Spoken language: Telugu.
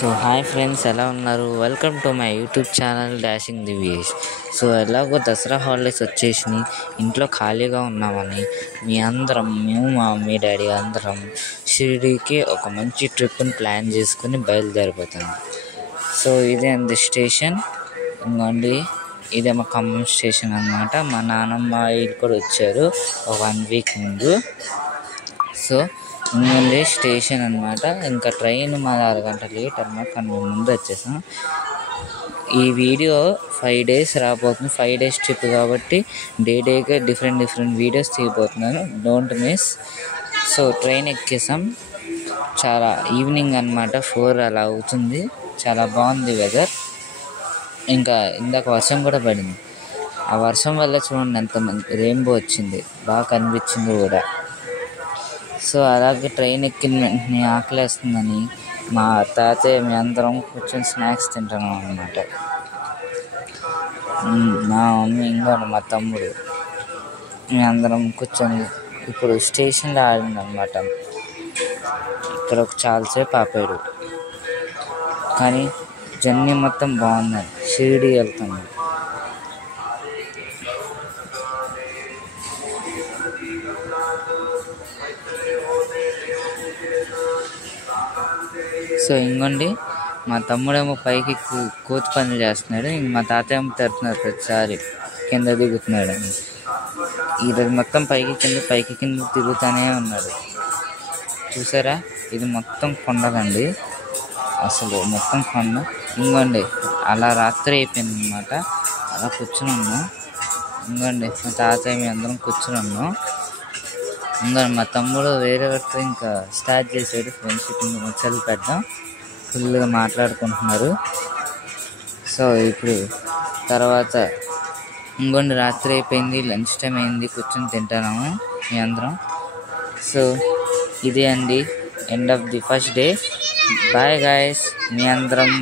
సో హాయ్ ఫ్రెండ్స్, ఎలా ఉన్నారు? Welcome to my YouTube channel dashing the ways. So ఎలాగో దసరా హాలిడేస్ వచ్చేసినాయి, ఇంట్లో ఖాళీగా ఉన్నామని మేము మా మమ్మీ డాడీ అందరం షిరిడీకి ఒక మంచి ట్రిప్ని ప్లాన్ చేసుకుని బయలుదేరిపోతాము. సో ఇదే అంది స్టేషన్. ఇంకోండి, ఇదే మా ఖమ్మం స్టేషన్ అన్నమాట. మా నాన్నమ్మ వీళ్ళు కూడా వచ్చారు ఒక 1 వీక్ ముందు. సో ఇంకొంది స్టేషన్ అనమాట. ఇంకా ట్రైన్ మాది 6 గంటలు లేట్ అనమాట, కానీ మేము ముందు వచ్చేసాం. ఈ వీడియో 5 days రాబోతుంది. 5 days ట్రిప్ కాబట్టి డేగా డిఫరెంట్ వీడియోస్ తీయబోతున్నాను, డోంట్ మిస్. సో ట్రైన్ ఎక్కేసాం. చాలా ఈవినింగ్ అనమాట, 4 అలా అవుతుంది. చాలా బాగుంది వెదర్. ఇంకా ఇందాక వర్షం కూడా పడింది. ఆ వర్షం వల్ల చూడండి ఎంత రెయిన్బో వచ్చింది, బాగా కనిపించింది కూడా. సో అలాగే ట్రైన్ ఎక్కిన వెంటనే ఆకలేస్తుందని మా తాతయ్య మీ అందరం కూర్చొని స్నాక్స్ తింటున్నాం అన్నమాట. మా మమ్మీ ఇంకా మా తమ్ముడు మీ అందరం కూర్చొని ఇప్పుడు స్టేషన్లో ఆడిందనమాట. ఇక్కడ ఒక చాలాసేపు ఆపాడు, కానీ జర్నీ మొత్తం బాగుందని షిరిడీ వెళ్తున్నాం. సో ఇంకోండి, మా తమ్ముడేమో పైకి కోతి పనులు చేస్తున్నాడు, ఇంక మా తాతయ్య ఏమో తడుతున్నాడు, ప్రతిసారి కింద దిగుతున్నాడు. ఈరోజు మొత్తం పైకి కింద తిరుగుతూనే ఉన్నాడు. చూసారా, ఇది మొత్తం కొండలండి, అసలు మొత్తం కొండ. ఇంకోండి, అలా రాత్రి అయిపోయింది అనమాట. అలా కూర్చుని ఉన్నాం. ఇంకోండి, మా తాతయ్య మీ అందరం కూర్చుని ఉన్నాం. ఇంకా మా తమ్ముడు వేరే వాటితో ఇంకా స్టార్ట్ చేశాడు ఫ్రెండ్షిప్. ఇంకా ముచ్చట్లు పెట్టడం, ఫుల్గా మాట్లాడుకుంటున్నారు. సో ఇప్పుడు తర్వాత ఇంకొండి రాత్రి అయిపోయింది, లంచ్ టైం అయింది, కూర్చొని తింటున్నాము మీ అందరం. సో ఇదే అండి end of the first day. Bye guys, మీ అందరం